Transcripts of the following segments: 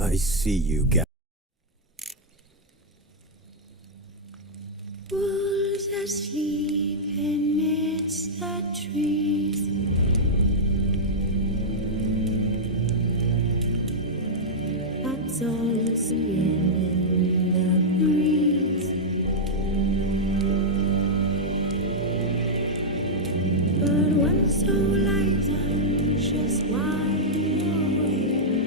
I see you, Wolves asleep amidst the trees. That's all swinging in the breeze. But one so light and just wide awake.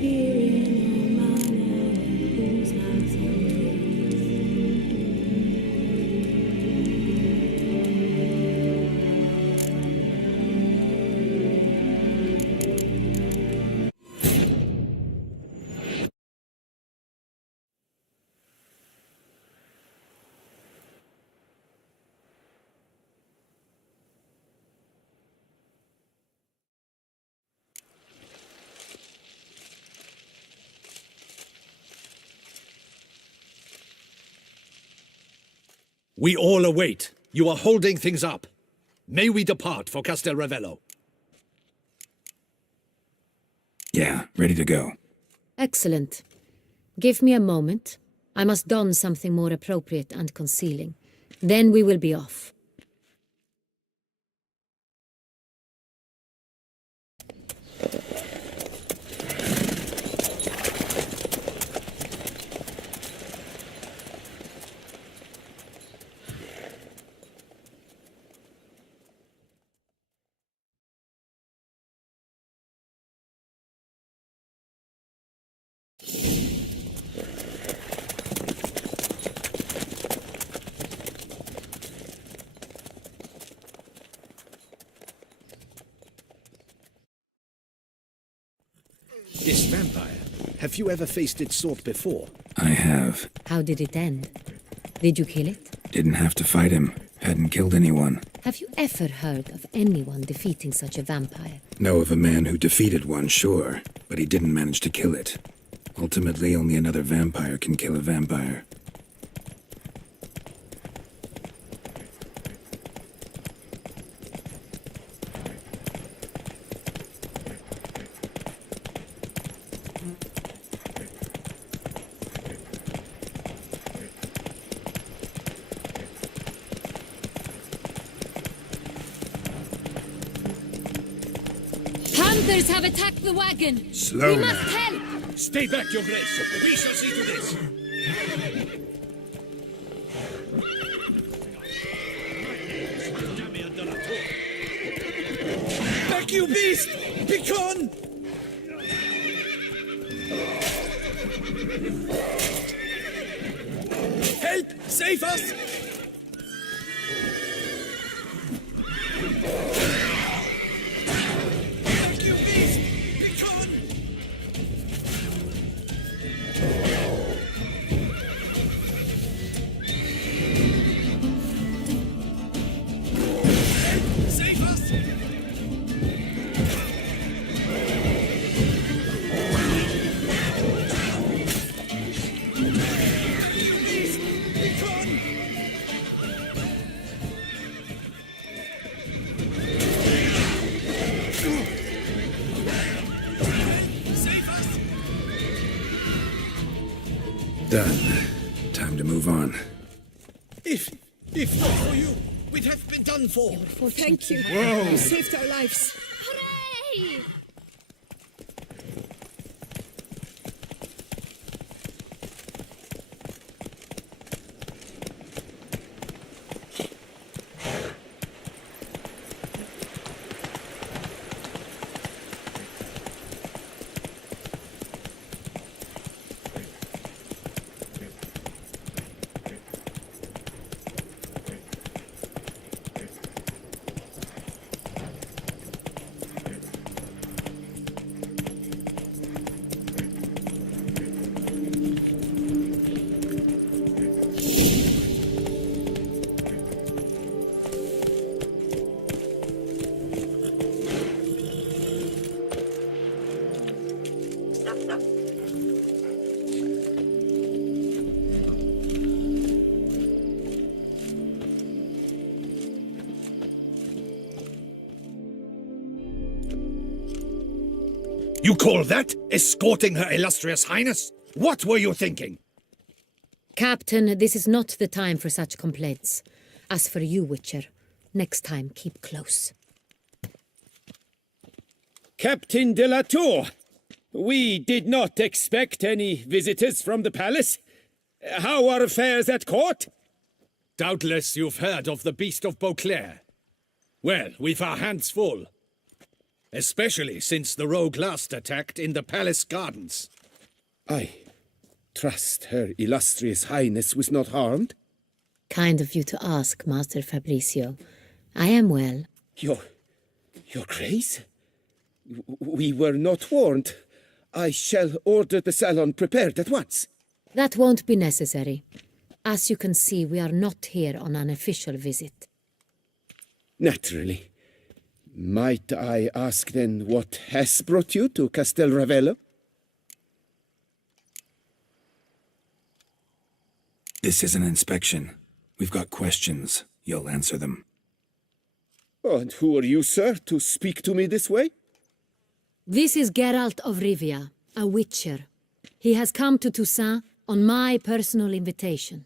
Fearing no manner whose hearts We all await. You are holding things up. May we depart for Castel Ravello? Yeah, ready to go. Excellent. Give me a moment. I must don something more appropriate and concealing. Then we will be off. This vampire. Have you ever faced its sort before? I have. How did it end? Did you kill it? Didn't have to fight him. Hadn't killed anyone. Have you ever heard of anyone defeating such a vampire? Know of a man who defeated one, sure, but he didn't manage to kill it. Ultimately, only another vampire can kill a vampire. Hunters have attacked the wagon! Slow We now. must help! Stay back, Your Grace. We shall see to this. Back, you beast! Begone! Help! Save us! Back, you beast! Begone! Save us! Done. Time to move on. If not for you, we'd have been done for. Thank you. You saved our lives. Hooray! You call that escorting Her Illustrious Highness? What were you thinking? Captain, this is not the time for such complaints. As for you, Witcher, next time keep close. Captain de la Tour, we did not expect any visitors from the palace. How are affairs at court? Doubtless you've heard of the Beast of Beauclair. Well, we've our hands full. Especially since the rogue last attacked in the palace gardens. I trust Her Illustrious Highness was not harmed. Kind of you to ask, Master Fabricio. I am well. Your Grace? We were not warned. I shall order the salon prepared at once. That won't be necessary. As you can see, we are not here on an official visit. Naturally. Might I ask then what has brought you to Castel Ravello? This is an inspection. We've got questions. You'll answer them. Oh, and who are you, sir, to speak to me this way? This is Geralt of Rivia, a Witcher. He has come to Toussaint on my personal invitation.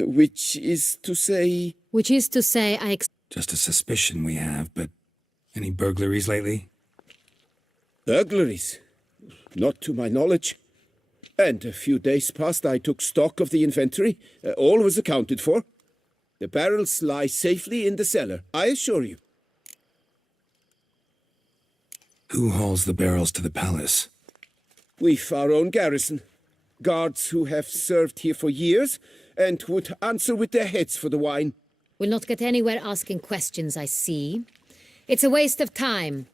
Which is to say... Which is to say, Just a suspicion we have, but any burglaries lately? Burglaries? Not to my knowledge. And a few days past I took stock of the inventory. All was accounted for. The barrels lie safely in the cellar, I assure you. Who hauls the barrels to the palace? We've our own garrison. Guards who have served here for years and would answer with their heads for the wine. We'll not get anywhere asking questions, I see. It's a waste of time.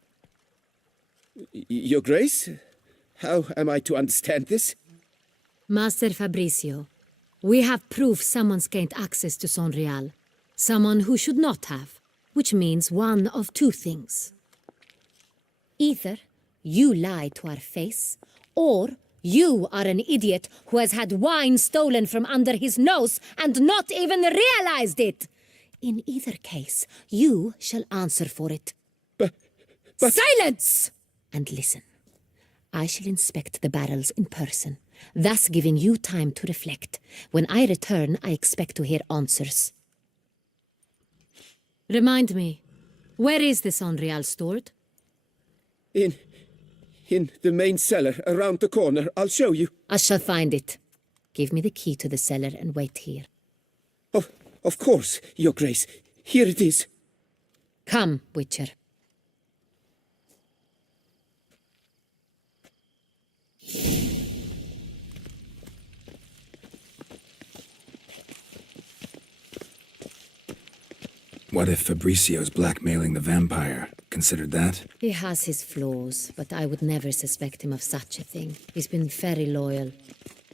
Your Grace? How am I to understand this? Master Fabricio, we have proof someone's gained access to Sonreal. Someone who should not have, which means one of two things. Either you lie to our face, or you are an idiot who has had wine stolen from under his nose and not even realized it. In either case, you shall answer for it. But... Silence! And listen. I shall inspect the barrels in person, thus giving you time to reflect. When I return, I expect to hear answers. Remind me, where is this Sonreal stored? In the main cellar, around the corner. I'll show you. I shall find it. Give me the key to the cellar and wait here. Oh, of course, Your Grace. Here it is. Come, Witcher. What if Fabricio's blackmailing the vampire? Considered that? He has his flaws, but I would never suspect him of such a thing. He's been very loyal.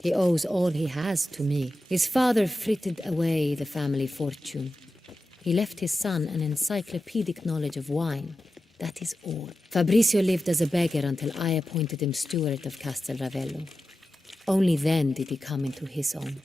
He owes all he has to me. His father frittered away the family fortune. He left his son an encyclopedic knowledge of wine. That is all. Fabricio lived as a beggar until I appointed him steward of Castel Ravello. Only then did he come into his own.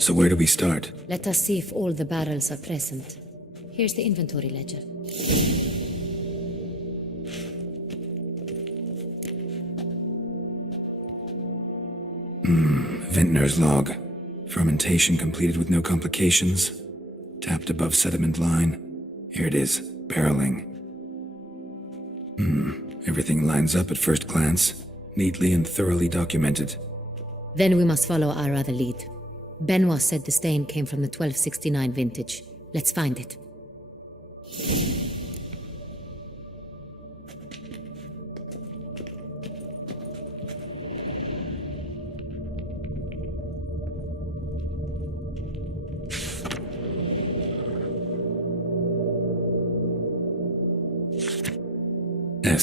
So where do we start? Let us see if all the barrels are present. Here's the inventory ledger. Vintner's log. Fermentation completed with no complications. Tapped above sediment line. Here it is. Barreling. Everything lines up at first glance. Neatly and thoroughly documented. Then we must follow our other lead. Benoit said the stain came from the 1269 vintage. Let's find it.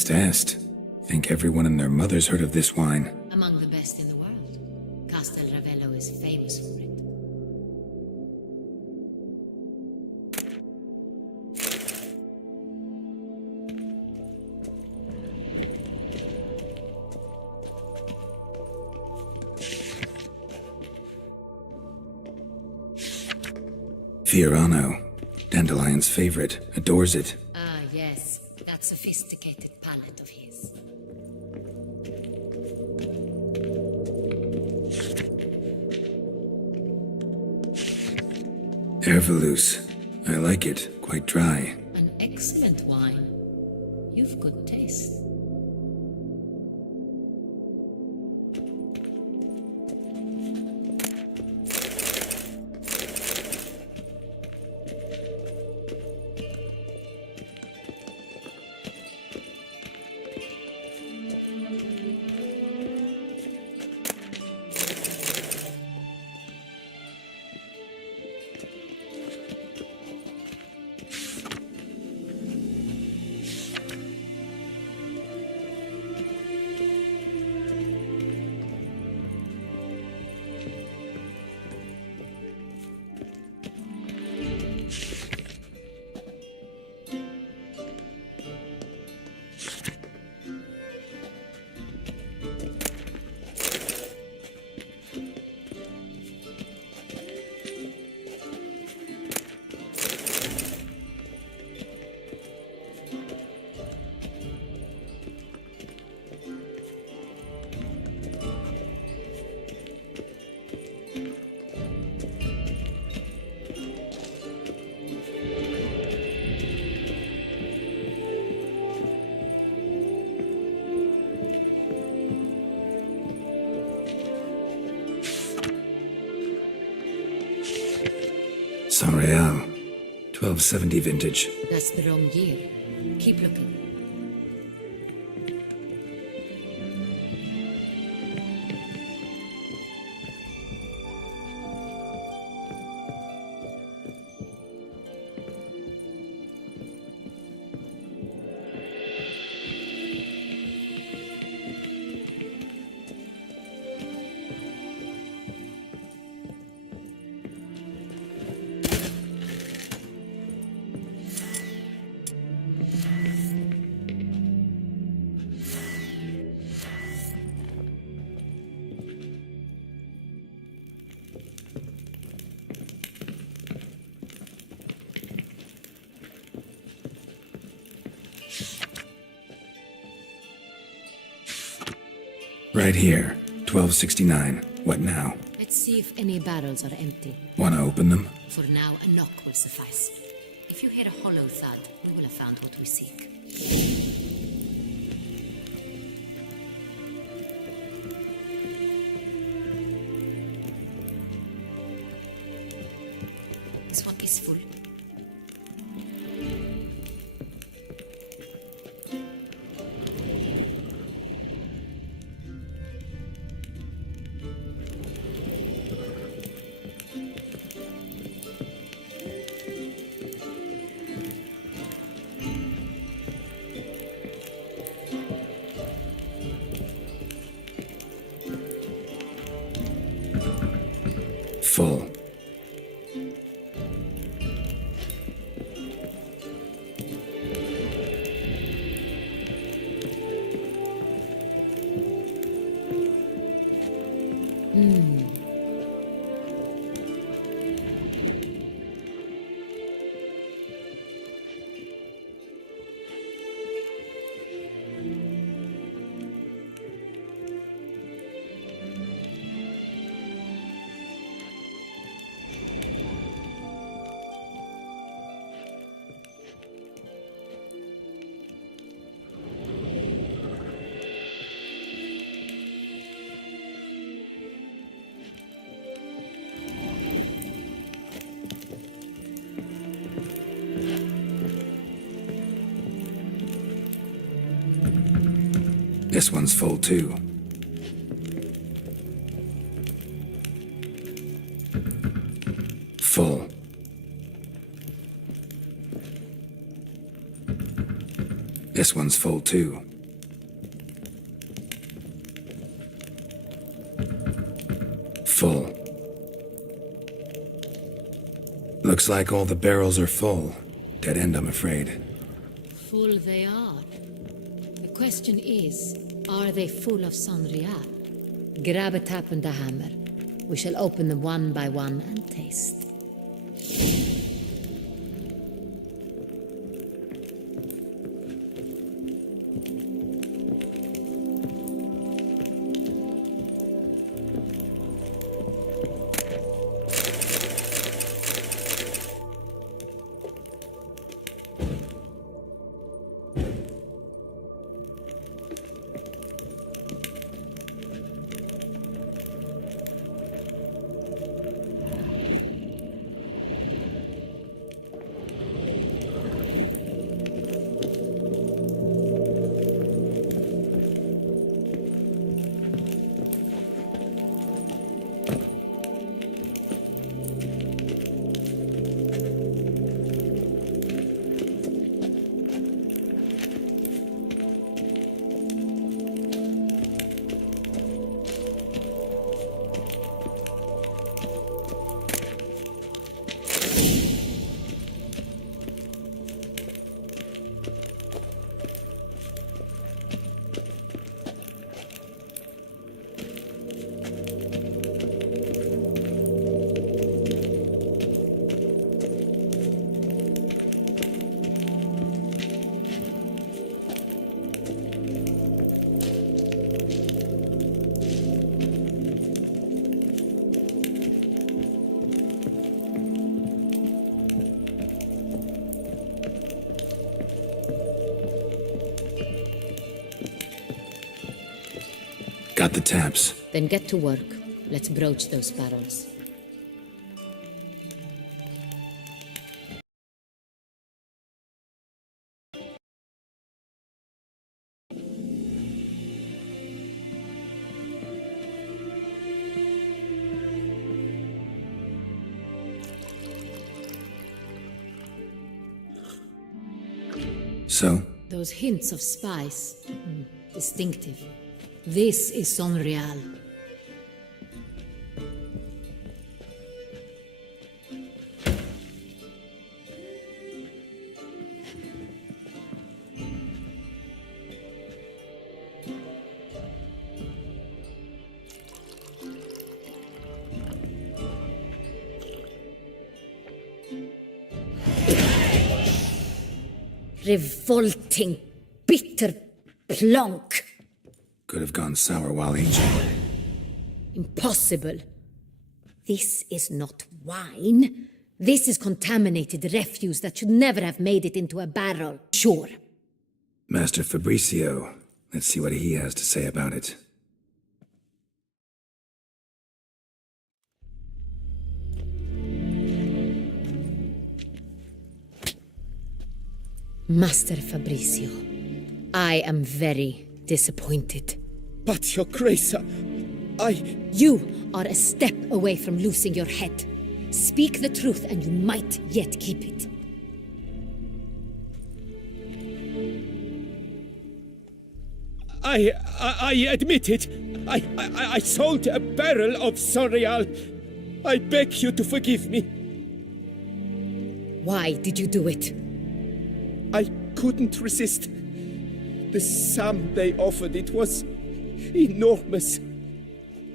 Est. Think everyone and their mother's heard of this wine. Among the best in the world. Castel Ravello is famous for it. Fiorano. Dandelion's favorite. Adores it. Ah, yes. That sophisticated palate of his. Ervelous. I like it. Quite dry. An excellent wine. You've good taste. San Real. 1270 vintage. That's the wrong year. Keep looking. Right here. 1269. What now? Let's see if any barrels are empty. Wanna open them? For now, a knock will suffice. If you hear a hollow thud, we will have found what we seek. This one is full. Full. This one's full too. Full. This one's full too. Full. Looks like all the barrels are full. Dead end, I'm afraid. Full they are. The question is, are they full of Sanrial? Grab a tap and a hammer. We shall open them one by one and taste. the taps. Then get to work. Let's broach those barrels. So, Those hints of spice. Distinctive. This is Sonreal. Revolting, bitter plonk. could have gone sour while aging. Impossible. This is not wine. This is contaminated refuse that should never have made it into a barrel. Sure. Master Fabricio, let's see what he has to say about it. Master Fabricio, I am very disappointed. But, Your Grace, You are a step away from losing your head. Speak the truth and you might yet keep it. I admit it. I sold a barrel of Sonreal. I beg you to forgive me. Why did you do it? I couldn't resist. The sum they offered, it was enormous.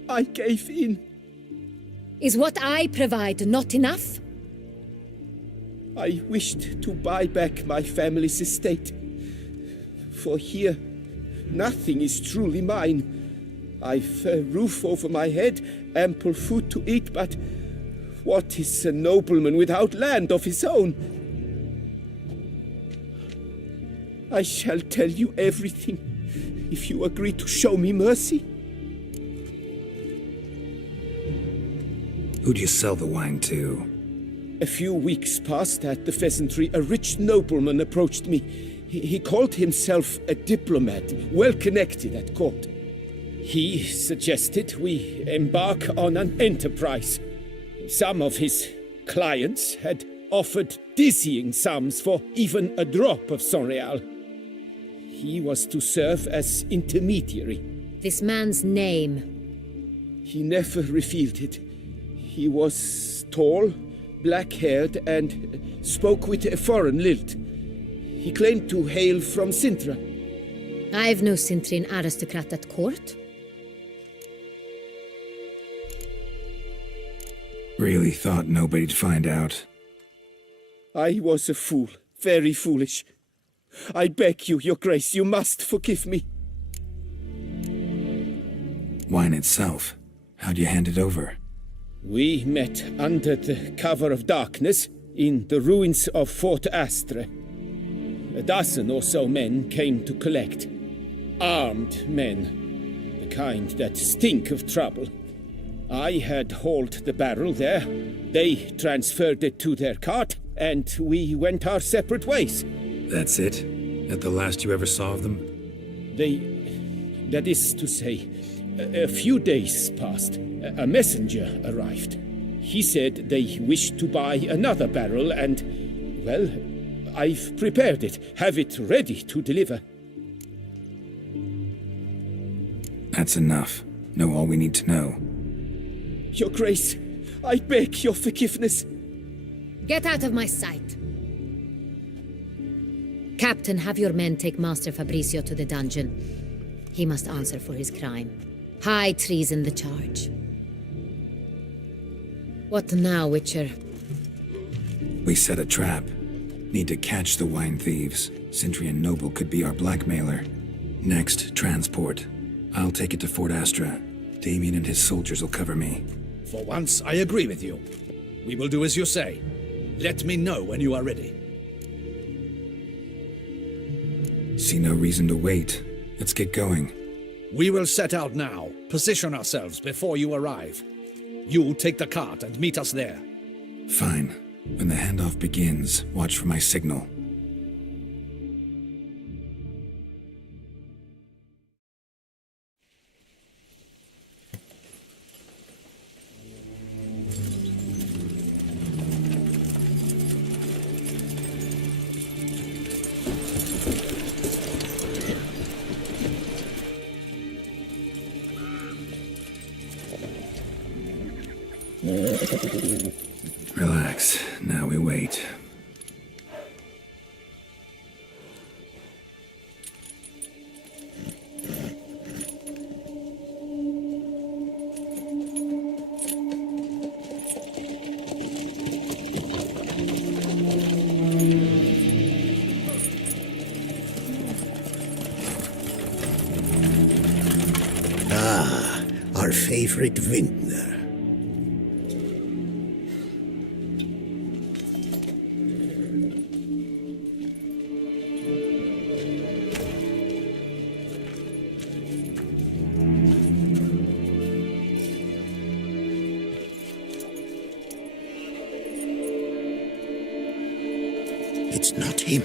I gave in. Is what I provide not enough? I wished to buy back my family's estate. For here, nothing is truly mine. I've a roof over my head, ample food to eat, but what is a nobleman without land of his own? I shall tell you everything, if you agree to show me mercy. Who'd you sell the wine to? A few weeks past at the Pheasantry, a rich nobleman approached me. He called himself a diplomat, well connected at court. He suggested we embark on an enterprise. Some of his clients had offered dizzying sums for even a drop of Sonreal. He was to serve as intermediary. This man's name. He never revealed it. He was tall, black-haired, and spoke with a foreign lilt. He claimed to hail from Sintra. I've no Cintrian aristocrat at court. Really thought nobody'd find out. I was a fool, very foolish. I beg you, Your Grace, you must forgive me. Wine itself, how'd you hand it over? We met under the cover of darkness in the ruins of Fort Astre. A dozen or so men came to collect. Armed men, the kind that stink of trouble. I had hauled the barrel there. They transferred it to their cart, and we went our separate ways. That's it? That the last you ever saw of them? That is to say, a few days passed. A messenger arrived. He said they wished to buy another barrel and, well, I've prepared it, have it ready to deliver. That's enough. Know all we need to know. Your Grace, I beg your forgiveness. Get out of my sight. Captain, have your men take Master Fabricio to the dungeon. He must answer for his crime. High treason the charge. What now, Whitcher? We set a trap. Need to catch the wine thieves. Cintrian Noble could be our blackmailer. Next, transport. I'll take it to Fort Astra. Damien and his soldiers will cover me. For once, I agree with you. We will do as you say. Let me know when you are ready. See no reason to wait. Let's get going. We will set out now. Position ourselves before you arrive. You take the cart and meet us there. Fine. When the handoff begins, watch for my signal. Relax. Now we wait. Our favorite vintner. It's not him.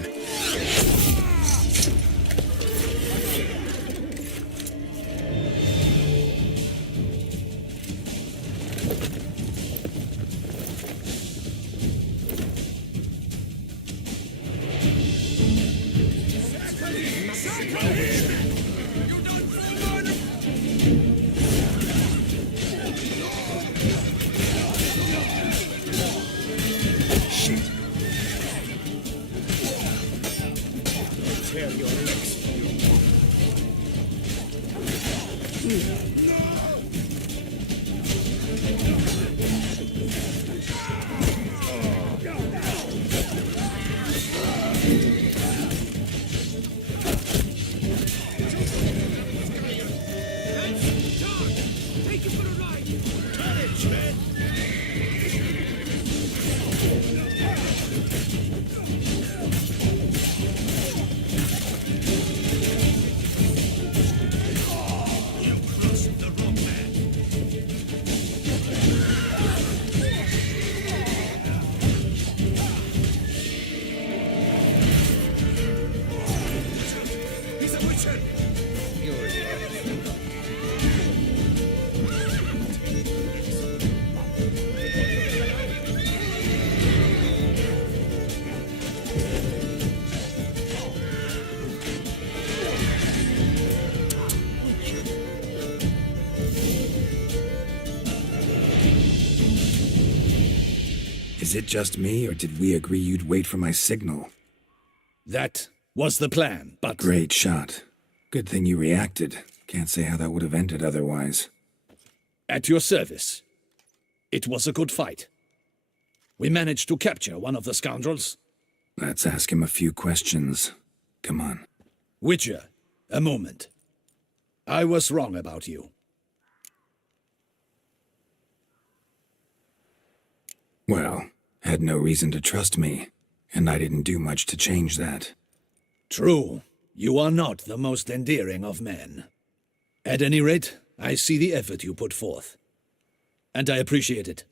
Is it just me, or did we agree you'd wait for my signal? That was the plan, but... Great shot. Good thing you reacted. Can't say how that would have ended otherwise. At your service. It was a good fight. We managed to capture one of the scoundrels. Let's ask him a few questions. Come on. Whitcher, a moment. I was wrong about you. Well, had no reason to trust me, and I didn't do much to change that. True, you are not the most endearing of men. At any rate, I see the effort you put forth. And I appreciate it.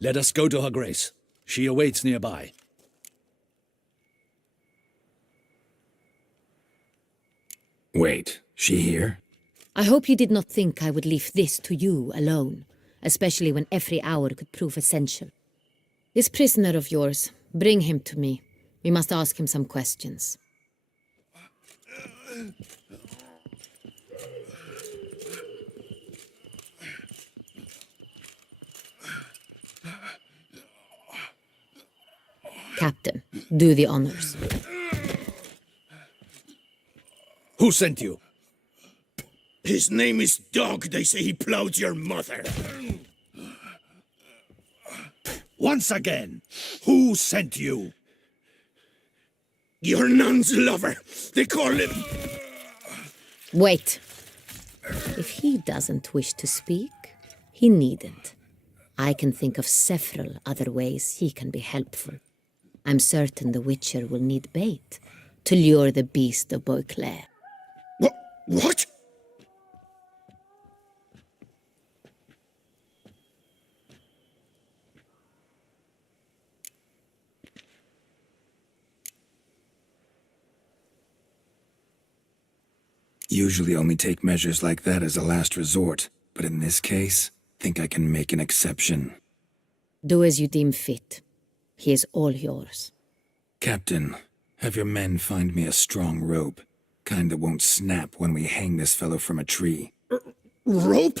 Let us go to her grace. She awaits nearby. Wait, she here? I hope you did not think I would leave this to you alone, especially when every hour could prove essential. This prisoner of yours, bring him to me. We must ask him some questions. Captain, do the honors. Who sent you? His name is Dog. They say he plowed your mother. Once again, who sent you? Your nun's lover. They call him... Wait. If he doesn't wish to speak, he needn't. I can think of several other ways he can be helpful. I'm certain the Witcher will need bait to lure the beast of Beauclair. What? Usually only take measures like that as a last resort, but in this case, think I can make an exception. Do as you deem fit. He is all yours. Captain, have your men find me a strong rope. Kind that won't snap when we hang this fellow from a tree. Rope?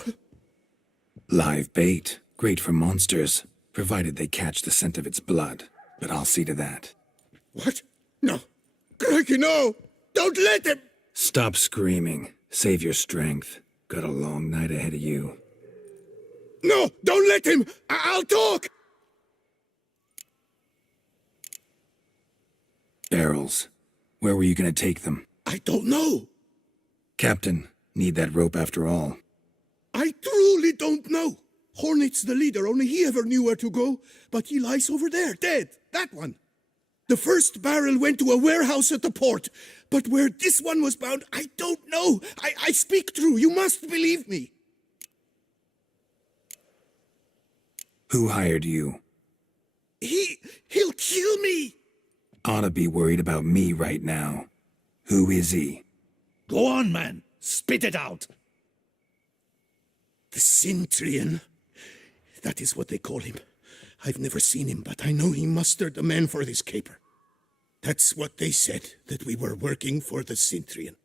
Live bait. Great for monsters, provided they catch the scent of its blood. But I'll see to that. What? No. Crikey, no! Don't let him! Stop screaming. Save your strength. Got a long night ahead of you. No! Don't let him! I'll talk! Barrels. Where were you gonna take them? I don't know. Captain, need that rope after all. I truly don't know. Hornet's the leader, only he ever knew where to go. But he lies over there, dead. That one. The first barrel went to a warehouse at the port. But where this one was bound, I don't know. I speak true. You must believe me. Who hired you? He'll kill me. Oughta be worried about me right now. Who is he? Go on, man. Spit it out. The Centurion. That is what they call him. I've never seen him, but I know he mustered the men for this caper. That's what they said, that we were working for the Centurion.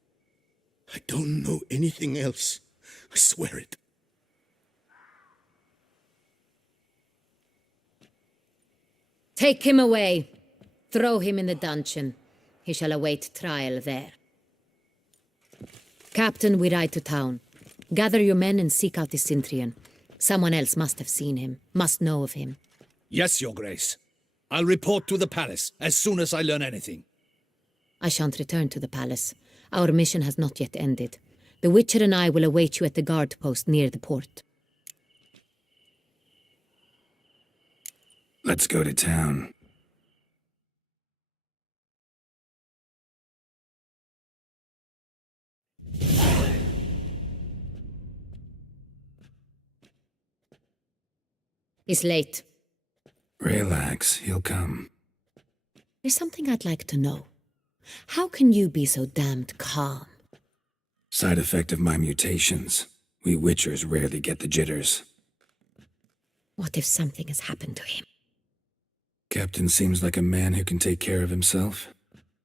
I don't know anything else. I swear it. Take him away. Throw him in the dungeon. He shall await trial there. Captain, we ride to town. Gather your men and seek out the Centurion. Someone else must have seen him, must know of him. Yes, Your Grace. I'll report to the palace as soon as I learn anything. I shan't return to the palace. Our mission has not yet ended. The Witcher and I will await you at the guard post near the port. Let's go to town. It's late. Relax, he'll come. There's something I'd like to know. How can you be so damned calm? Side effect of my mutations. We Witchers rarely get the jitters. What if something has happened to him? Captain seems like a man who can take care of himself.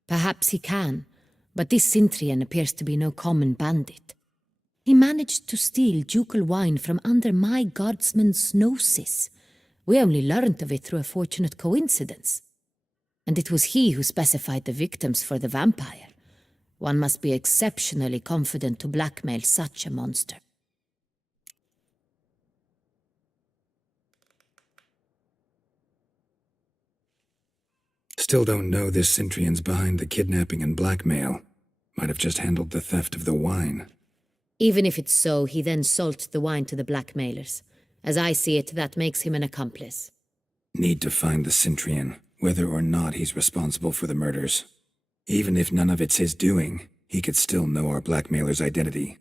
Perhaps he can, but this Centurion appears to be no common bandit. He managed to steal ducal wine from under my guardsman's noses. We only learned of it through a fortunate coincidence. And it was he who specified the victims for the vampire. One must be exceptionally confident to blackmail such a monster. Still don't know this Centurion's behind the kidnapping and blackmail. Might have just handled the theft of the wine. Even if it's so, he then sold the wine to the blackmailers. As I see it, that makes him an accomplice. Need to find the Centurion, whether or not he's responsible for the murders. Even if none of it's his doing, he could still know our blackmailer's identity.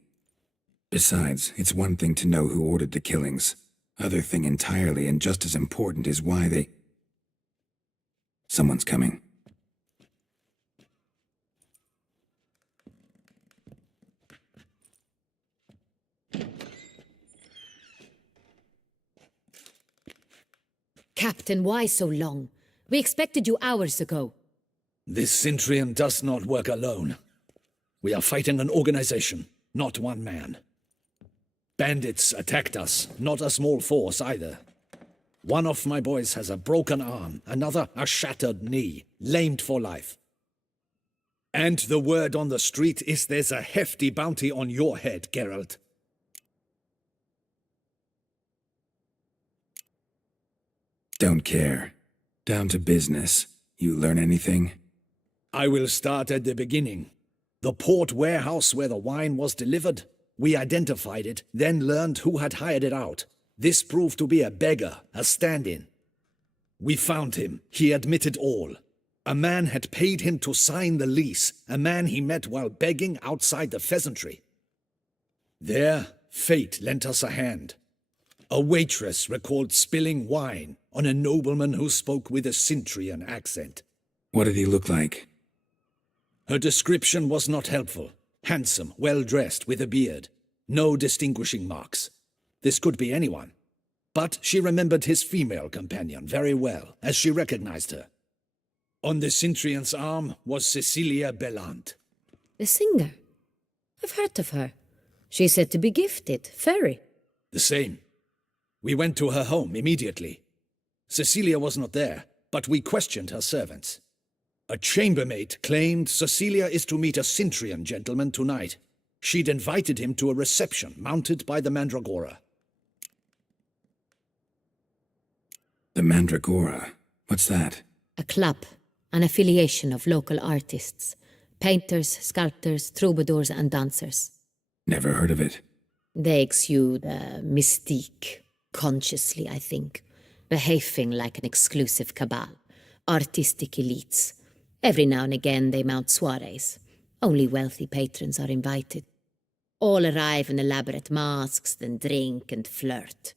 Besides, it's one thing to know who ordered the killings. Other thing entirely, and just as important, is why they... Someone's coming. Captain, why so long? We expected you hours ago. This Centurion does not work alone. We are fighting an organization, not one man. Bandits attacked us, not a small force either. One of my boys has a broken arm, another a shattered knee, lamed for life. And the word on the street is there's a hefty bounty on your head, Geralt. Don't care. Down to business. You learn anything? I will start at the beginning. The port warehouse where the wine was delivered. We identified it, then learned who had hired it out. This proved to be a beggar, a stand-in. We found him. He admitted all. A man had paid him to sign the lease, a man he met while begging outside the pheasantry. There, fate lent us a hand. A waitress recalled spilling wine on a nobleman who spoke with a Cintrian accent. What did he look like? Her description was not helpful. Handsome, well-dressed, with a beard. No distinguishing marks. This could be anyone. But she remembered his female companion very well, as she recognized her. On the Cintrian's arm was Cecilia Bellant. The singer. I've heard of her. She's said to be gifted, fairy. The same. We went to her home immediately. Cecilia was not there, but we questioned her servants. A chambermaid claimed Cecilia is to meet a Cintrian gentleman tonight. She'd invited him to a reception mounted by the Mandragora. The Mandragora? What's that? A club, an affiliation of local artists. Painters, sculptors, troubadours and dancers. Never heard of it. They exude a mystique, consciously, I think. Behaving like an exclusive cabal. Artistic elites. Every now and again they mount soirees. Only wealthy patrons are invited. All arrive in elaborate masks, then drink and flirt.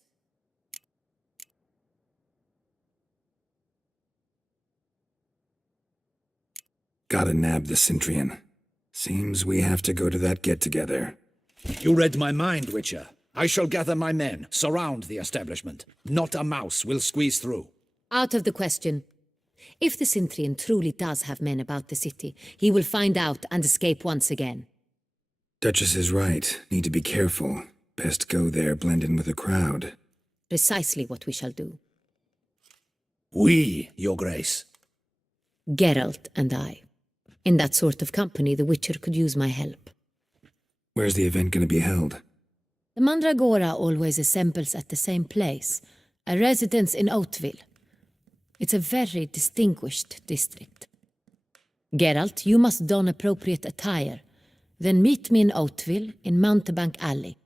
Gotta nab the Cintrian. Seems we have to go to that get-together. You read my mind, Whitcher. I shall gather my men, surround the establishment. Not a mouse will squeeze through. Out of the question. If the Cintrian truly does have men about the city, he will find out and escape once again. Duchess is right. Need to be careful. Best go there, blend in with the crowd. Precisely what we shall do. We, Your Grace. Geralt and I. In that sort of company, the Witcher could use my help. Where's the event gonna be held? The Mandragora always assembles at the same place, a residence in Oatville. It's a very distinguished district. Geralt, you must don appropriate attire. Then meet me in Oatville in Mountebank Alley.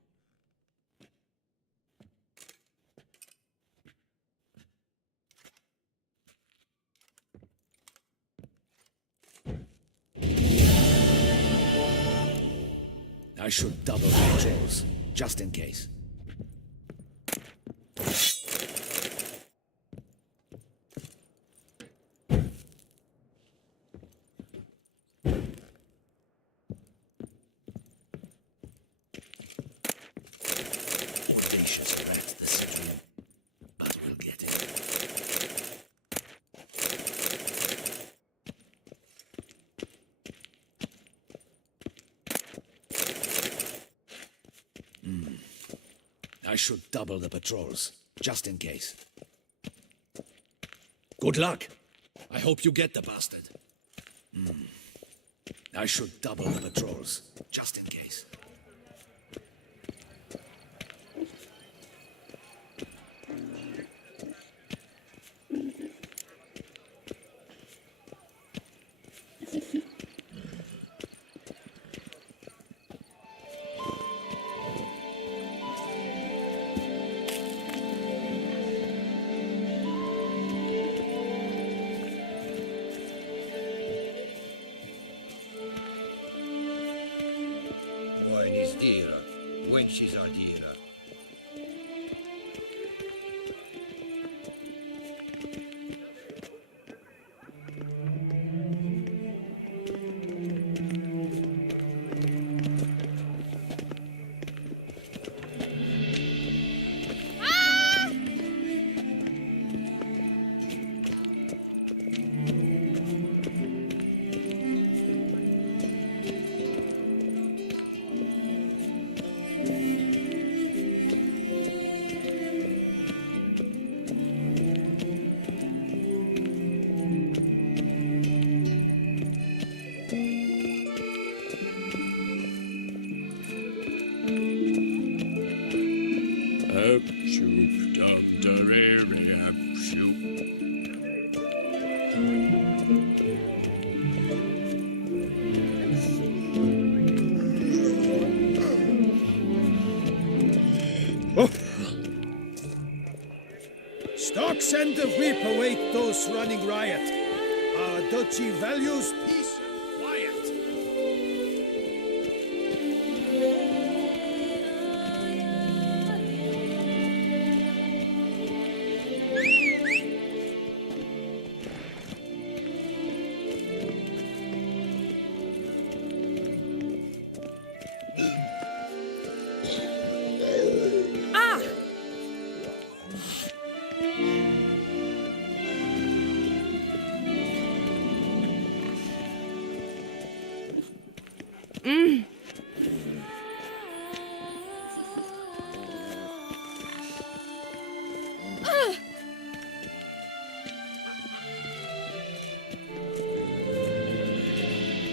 I should double patrols, just in case. Audacious rat, the Cyprian. But we'll get it. I should double the patrols, just in case. Good luck. I hope you get the bastard. I should double the patrols, just in case. Wine is dearer, wenches are dearer. Shoop, dum, deriri, shoop. Stocks and the whip await those running riot. Our duchy values peace and quiet.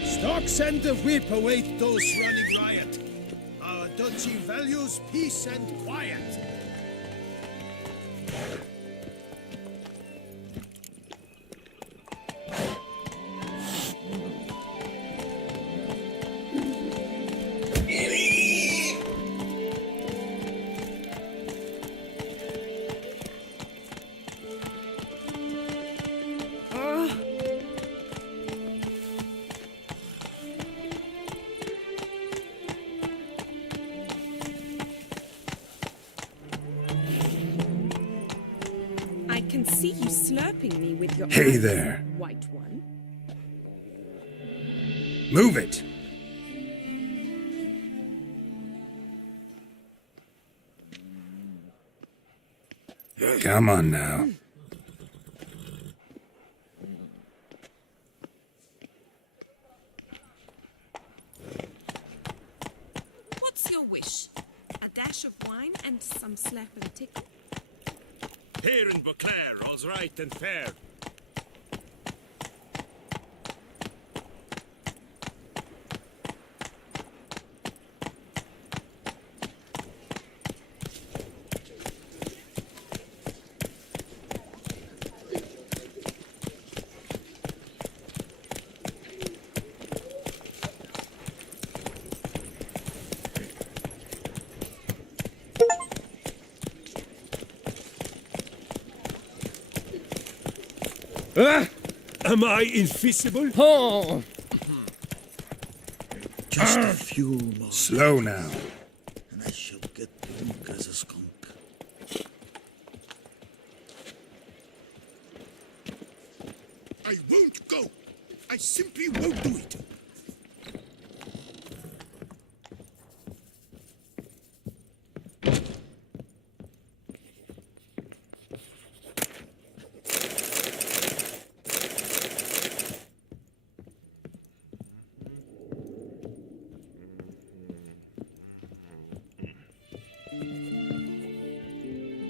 Stocks and the whip await those running riot. Our duchy values peace and quiet. I can see you slurping me with your Hey eyes, there. white one. Move it! Come on now. What's your wish? A dash of wine and some slap and tickle? Here in Beauclair, all's right and fair. Am I invisible? Oh, Just a few more, Slow now. and I shall get drunk as a skunk. I won't go. I simply won't do it.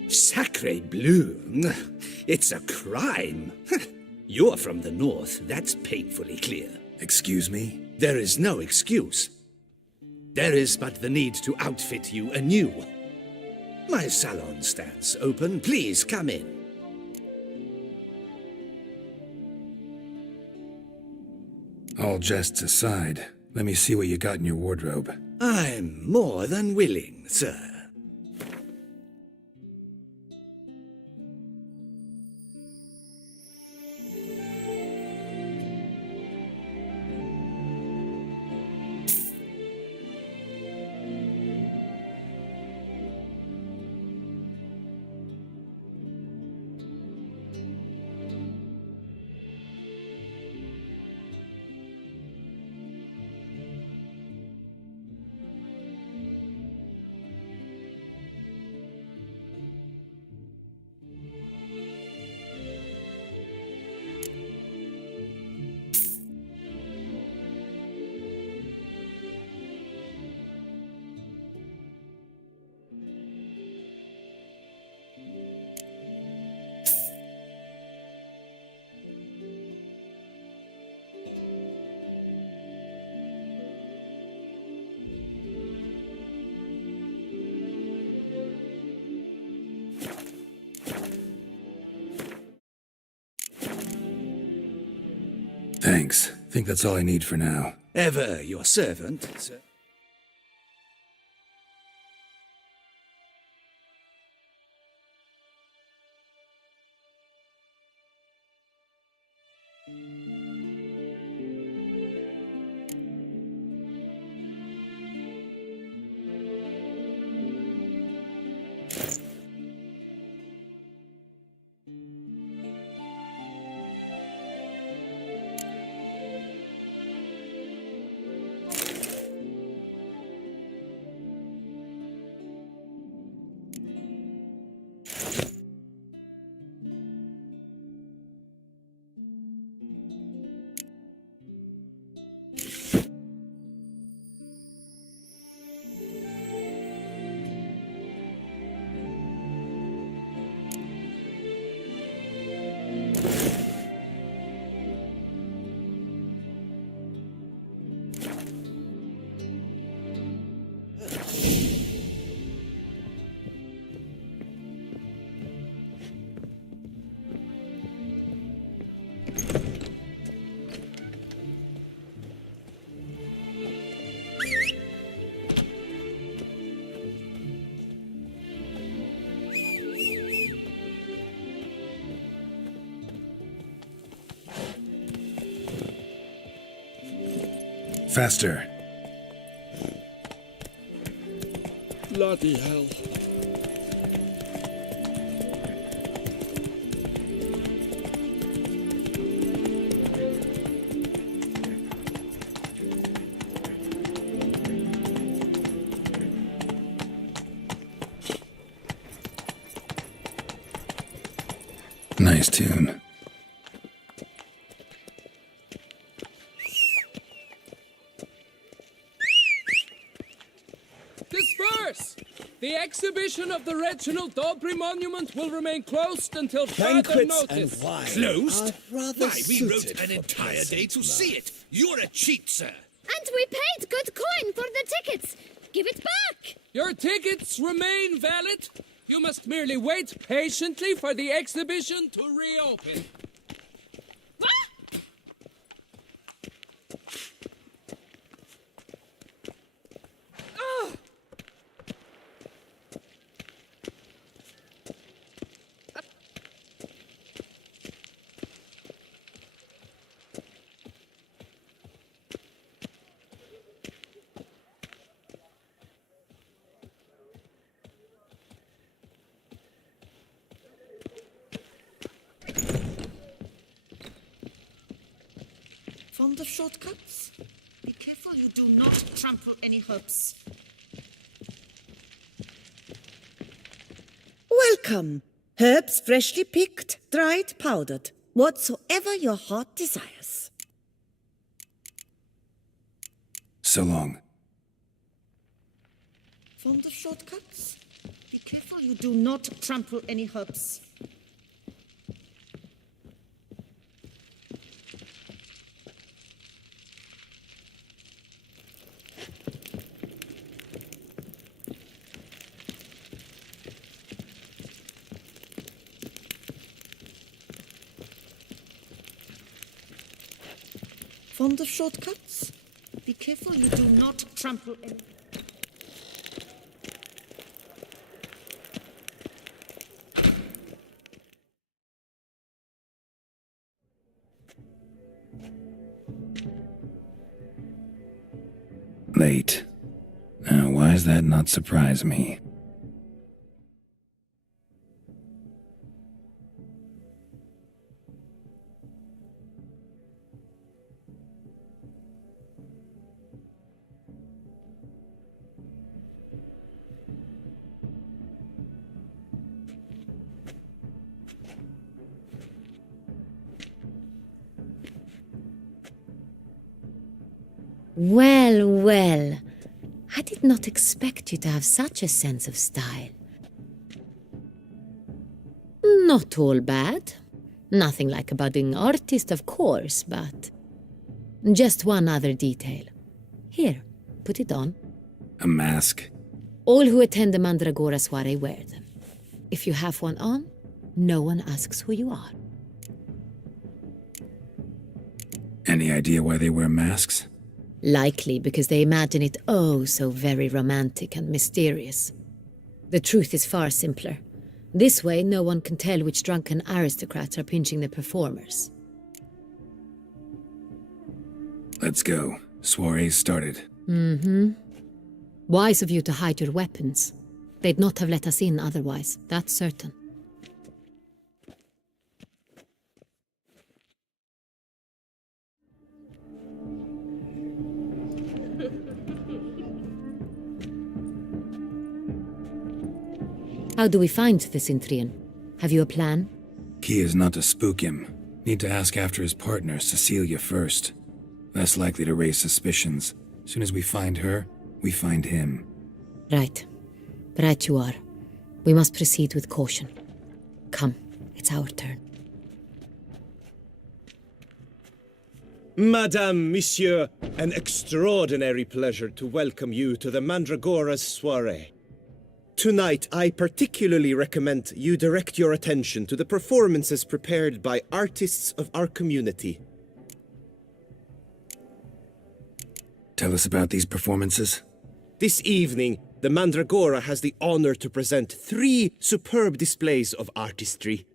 Sacre bleu! It's a crime! You're from the north, that's painfully clear. Excuse me? There is no excuse. There is but the need to outfit you anew. My salon stands open. Please come in. All jests aside, let me see what you got in your wardrobe. I'm more than willing, sir. Thanks. Think that's all I need for now. Ever your servant, sir. Faster. Bloody hell. Nice tune. Disperse! The exhibition of the Reginald Dobry Monument will remain closed until further Banquets and notice. wine Closed? are rather Why, we wrote suited an for entire day to peasant see it. You're a cheat, sir. And we paid good coin for the tickets. Give it back. Your tickets remain valid. You must merely wait patiently for the exhibition to reopen. Fond of shortcuts? Be careful you do not trample any herbs. Welcome. Herbs freshly picked, dried, powdered. Whatsoever your heart desires. So long. Fond of shortcuts? Be careful you do not trample any herbs. Fond of shortcuts? Be careful you do not trample any... Late. Now, why does that not surprise me? Well, well. I did not expect you to have such a sense of style. Not all bad. Nothing like a budding artist, of course, but... Just one other detail. Here, put it on. A mask? All who attend the Mandragora soiree wear them. If you have one on, no one asks who you are. Any idea why they wear masks? Likely because they imagine it oh so very romantic and mysterious. The truth is far simpler. This way, no one can tell which drunken aristocrats are pinching the performers. Let's go. Soiree's started. Mm-hmm. Wise of you to hide your weapons. They'd not have let us in otherwise, that's certain. How do we find the Cintrian? Have you a plan? Key is not to spook him. Need to ask after his partner, Cecilia, first. Less likely to raise suspicions. Soon as we find her, we find him. Right. Right you are. We must proceed with caution. Come, it's our turn. Madame, Monsieur, an extraordinary pleasure to welcome you to the Mandragora's soiree. Tonight, I particularly recommend you direct your attention to the performances prepared by artists of our community. Tell us about these performances. This evening, the Mandragora has the honor to present 3 superb displays of artistry.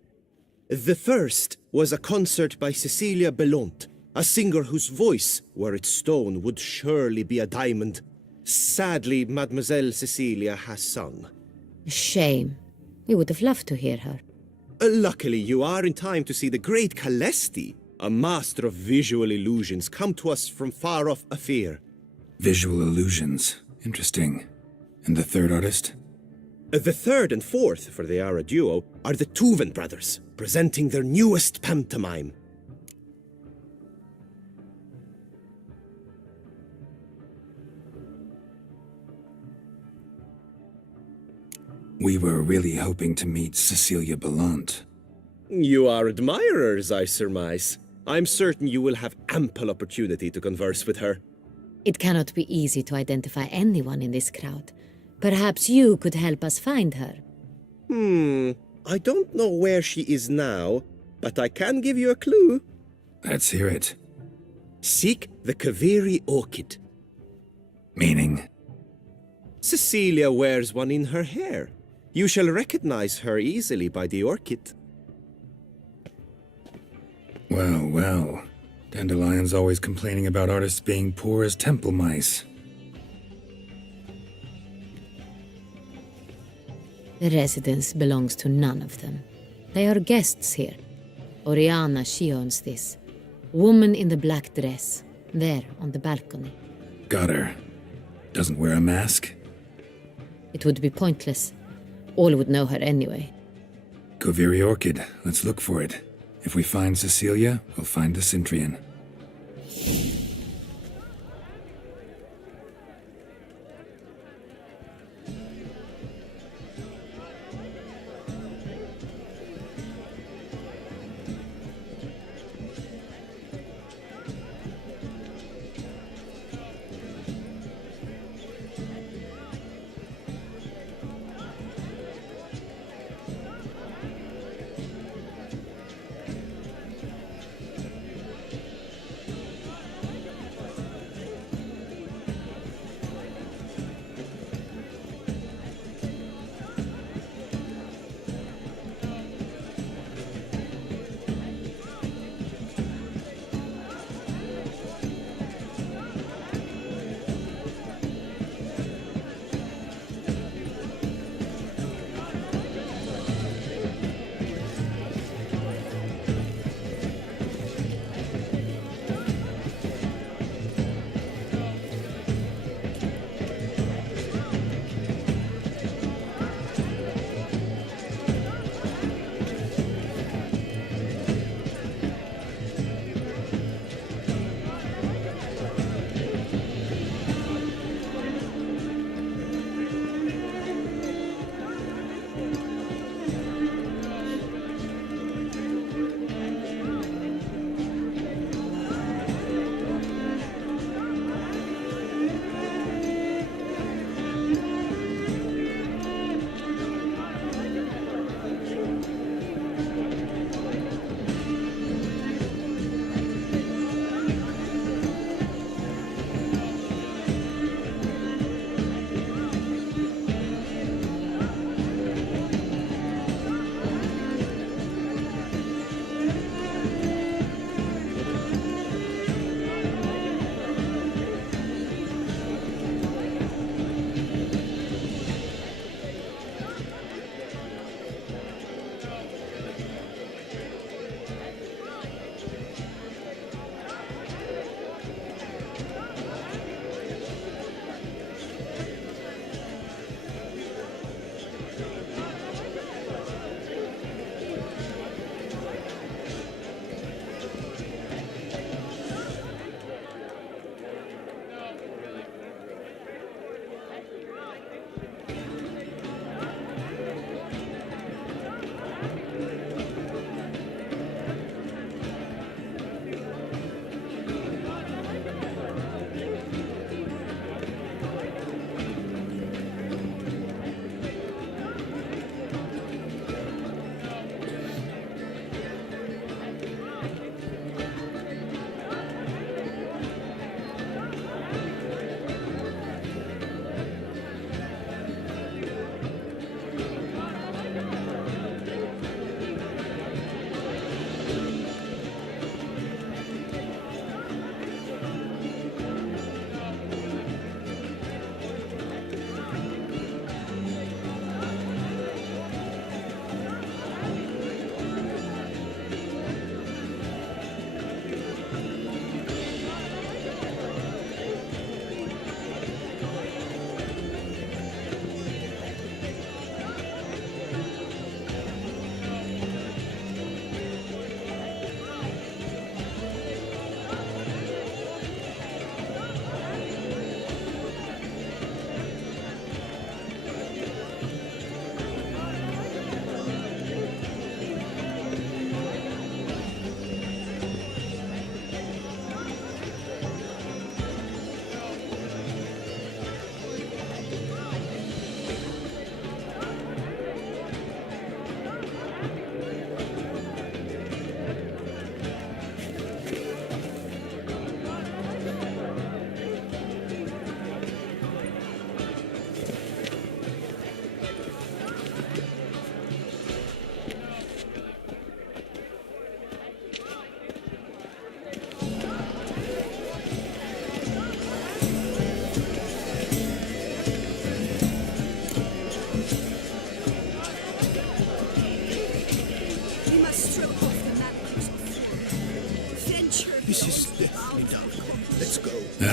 The first was a concert by Cecilia Belont, A singer whose voice, were it stone, would surely be a diamond. Sadly, Mademoiselle Cecilia has sung. Shame. We would have loved to hear her. Luckily, you are in time to see the great Calesti, a master of visual illusions, come to us from far off Afir. Visual illusions. Interesting. And the third artist? The third and fourth, for they are a duo, are the Tuven brothers, presenting their newest pantomime. We were really hoping to meet Cecilia Ballant. You are admirers, I surmise. I'm certain you will have ample opportunity to converse with her. It cannot be easy to identify anyone in this crowd. Perhaps you could help us find her. I don't know where she is now, but I can give you a clue. Let's hear it. Seek the Kaviri orchid. Meaning? Cecilia wears one in her hair. You shall recognize her easily by the orchid. Well, well. Dandelion's always complaining about artists being poor as temple mice. The residence belongs to none of them. They are guests here. Oriana, she owns this. Woman in the black dress, there on the balcony. Got her. Doesn't wear a mask? It would be pointless. All would know her anyway. Kaviri orchid. Let's look for it. If we find Cecilia, we'll find the Cintrian.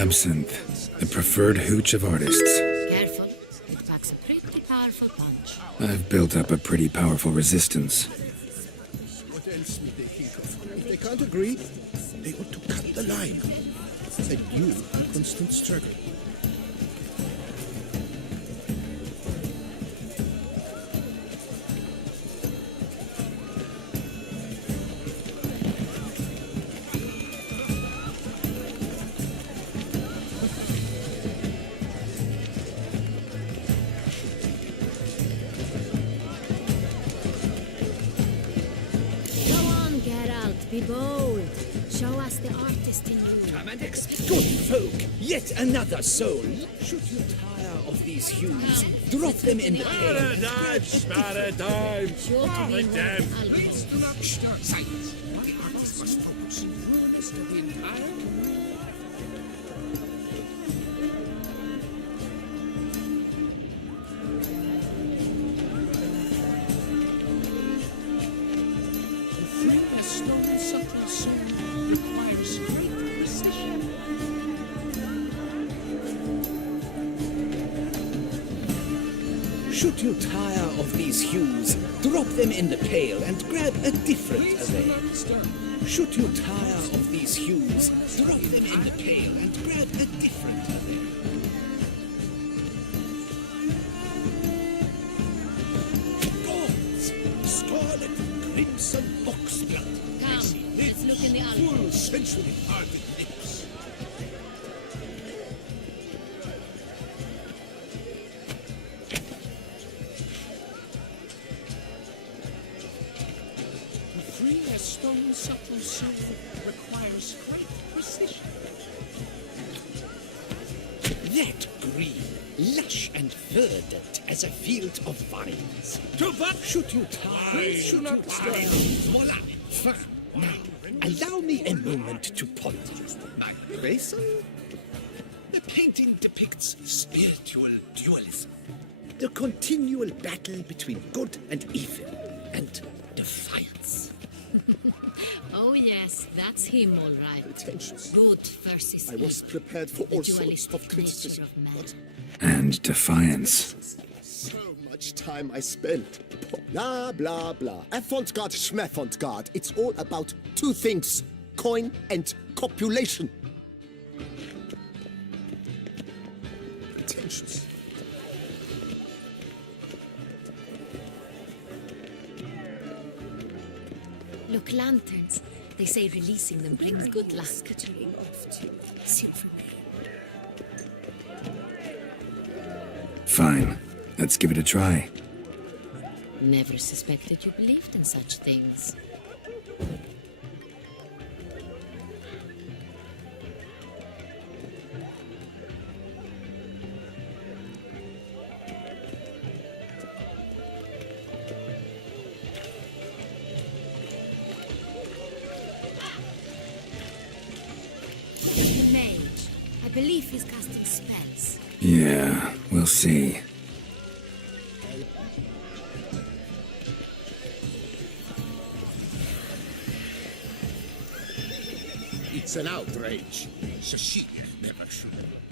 Absinthe, the preferred hooch of artists. Careful, it packs a pretty powerful punch. I've built up a pretty powerful resistance. What else would they think of? If they can't agree, they ought to cut the line. And you, in constant struggle. Be bold. Show us the artist in you. Come and good folk, yet another soul. Should you tire of these hues, drop them in the Paradise, paradise. Sure to be damn. Please do not stir. Silence. My artist must focus. Ruins to the entire community. A stone subtle soul requires great precision. Should you tire of these hues, drop them in the pail and grab a different Please do array. not stir. Should you tire of these hues, drop them in the pail and grab a different array. Gods, scarlet, crimson oxblood. Come, let's look in the Full alcove. sensually ardent lips. To free a stone subtle soul requires great precision. That green, lush and verdant as a field of vines. To what? Should you tire? Please do not stir. Voila! Fine. Now, allow me a moment to ponder. My basin? The painting depicts spiritual dualism. The continual battle between good and evil, and defiance. Oh yes, that's him all right. Pretentious. Good versus I was evil. prepared for The all sorts dualistic of nature criticism. of man. And defiance. So much time I spent. Blah, blah, blah. Avant-garde, schmavant-garde. It's all about two things. Coin and copulation. Pretentious. Look, lanterns. They say releasing them brings good luck. Fine. Let's give it a try. Never suspected you believed in such things. The mage. I believe he's casting spells. Yeah, we'll see. It's an outrage. Cecilia never should have.